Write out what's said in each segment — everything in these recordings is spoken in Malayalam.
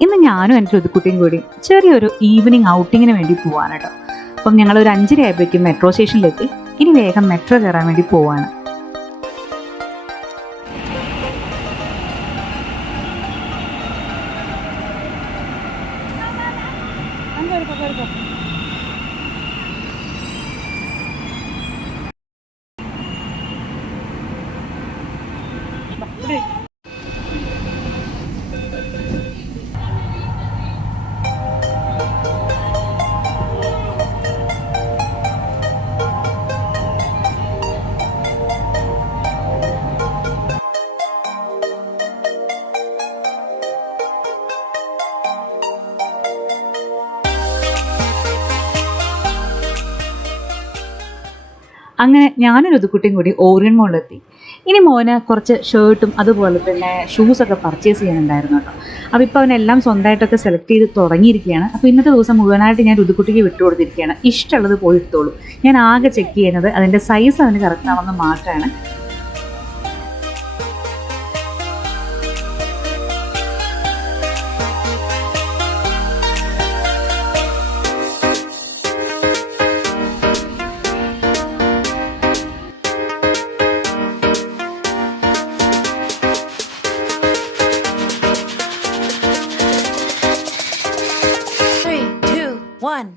ഇന്ന് ഞാനും എൻ്റെ ഋതുക്കുട്ടിയും കൂടി ചെറിയൊരു ഈവനിങ് ഔട്ടിങ്ങിന് വേണ്ടി പോവാണ് കേട്ടോ. അപ്പം ഞങ്ങളൊരു 5:30 ആയപ്പോഴേക്കും മെട്രോ സ്റ്റേഷനിലെത്തി. ഇനി വേഗം മെട്രോ കയറാൻ വേണ്ടി പോവാണ്. അങ്ങനെ ഞാനും ഋതുക്കുട്ടിയും കൂടി ഓറിയൻ മോളിലെത്തി. ഇനി മോന് കുറച്ച് ഷർട്ടും അതുപോലെ തന്നെ ഷൂസൊക്കെ പർച്ചേസ് ചെയ്യാനുണ്ടായിരുന്നു കേട്ടോ. അപ്പോൾ ഇപ്പോൾ അവനെല്ലാം സ്വന്തമായിട്ടൊക്കെ സെലക്ട് ചെയ്ത് തുടങ്ങിയിരിക്കുകയാണ്. അപ്പോൾ ഇന്നത്തെ ദിവസം മുഴുവനായിട്ട് ഞാൻ ഋതുക്കുട്ടിക്ക് വിട്ടുകൊടുത്തിരിക്കുകയാണ്. ഇഷ്ടമുള്ളത് പോയി എടുത്തോളൂ. ഞാൻ ആകെ ചെക്ക് ചെയ്യുന്നത് അതിൻ്റെ സൈസ് അവന് കറക്റ്റ് ആണെന്ന് മാത്രമാണ്. One.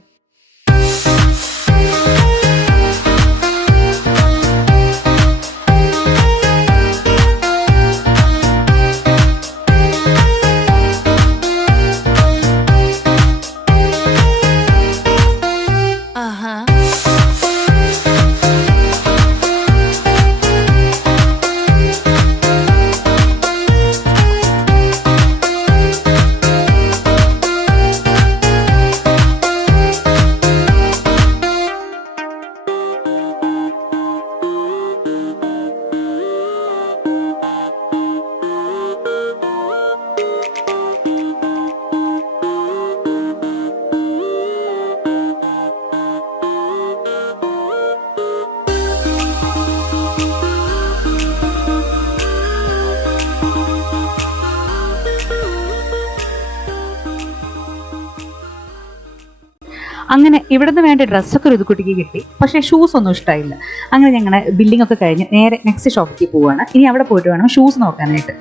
അങ്ങനെ ഇവിടുന്ന് വേണ്ട ഡ്രസ്സൊക്കെ ഋതുക്കുട്ടിക്ക് കിട്ടി. പക്ഷേ ഷൂസ് ഒന്നും ഇഷ്ടമായില്ല. അങ്ങനെ ഞങ്ങൾ ബില്ലിംഗ് ഒക്കെ കഴിഞ്ഞ് നേരെ നെക്സ്റ്റ് ഷോപ്പിലേക്ക് പോവുകയാണ്. ഇനി അവിടെ പോയിട്ട് വേണം ഷൂസ് നോക്കാനായിട്ട്.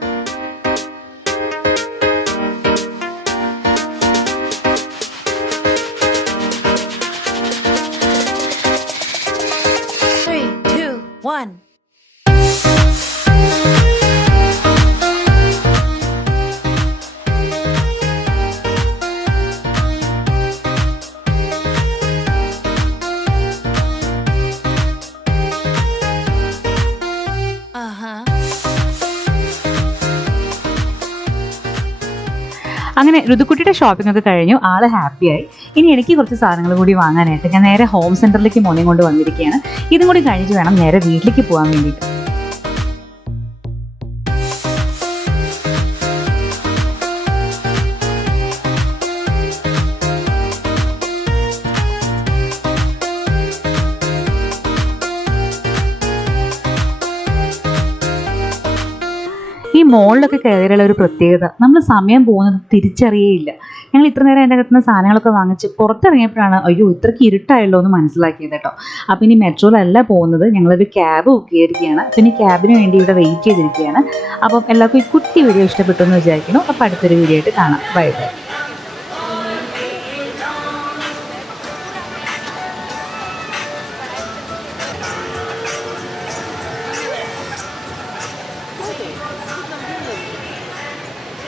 Three, two, one. അങ്ങനെ ഋതുക്കുട്ടിയുടെ ഷോപ്പിംഗ് ഒക്കെ കഴിഞ്ഞു. ആള് ഹാപ്പിയായി. ഇനി എനിക്ക് കുറച്ച് സാധനങ്ങൾ കൂടി വാങ്ങാനായിട്ട് ഞാൻ നേരെ ഹോം സെന്ററിലേക്ക് മോനെ കൊണ്ട് വന്നിരിക്കുകയാണ്. ഇതും കൂടി കഴിഞ്ഞിട്ട് വേണം നേരെ വീട്ടിലേക്ക് പോകാൻ വേണ്ടിയിട്ട്. ഈ മോളിലൊക്കെ കയറിയുള്ള ഒരു പ്രത്യേകത, നമ്മൾ സമയം പോകുന്നത് തിരിച്ചറിയേയില്ല. ഞങ്ങൾ ഇത്ര നേരം എൻ്റെ അകത്തുനിന്ന് സാധനങ്ങളൊക്കെ വാങ്ങിച്ച് പുറത്തിറങ്ങിയപ്പോഴാണ് അയ്യോ ഇത്രയ്ക്ക് ഇരുട്ടായല്ലോ എന്ന് മനസ്സിലാക്കിയത് കേട്ടോ. അപ്പോൾ ഇനി മെട്രോയിലല്ല പോകുന്നത്, ഞങ്ങളൊരു ക്യാബ് ബുക്ക് ചെയ്തിരിക്കുകയാണ്. പിന്നെ ക്യാബിന് വേണ്ടി ഇവിടെ വെയിറ്റ് ചെയ്തിരിക്കുകയാണ്. അപ്പം എല്ലാവർക്കും ഈ കുട്ടി വീഡിയോ ഇഷ്ടപ്പെട്ടു എന്ന് വിചാരിക്കുന്നു. അപ്പോൾ അടുത്തൊരു വീഡിയോ ആയിട്ട് കാണാം. Bye bye.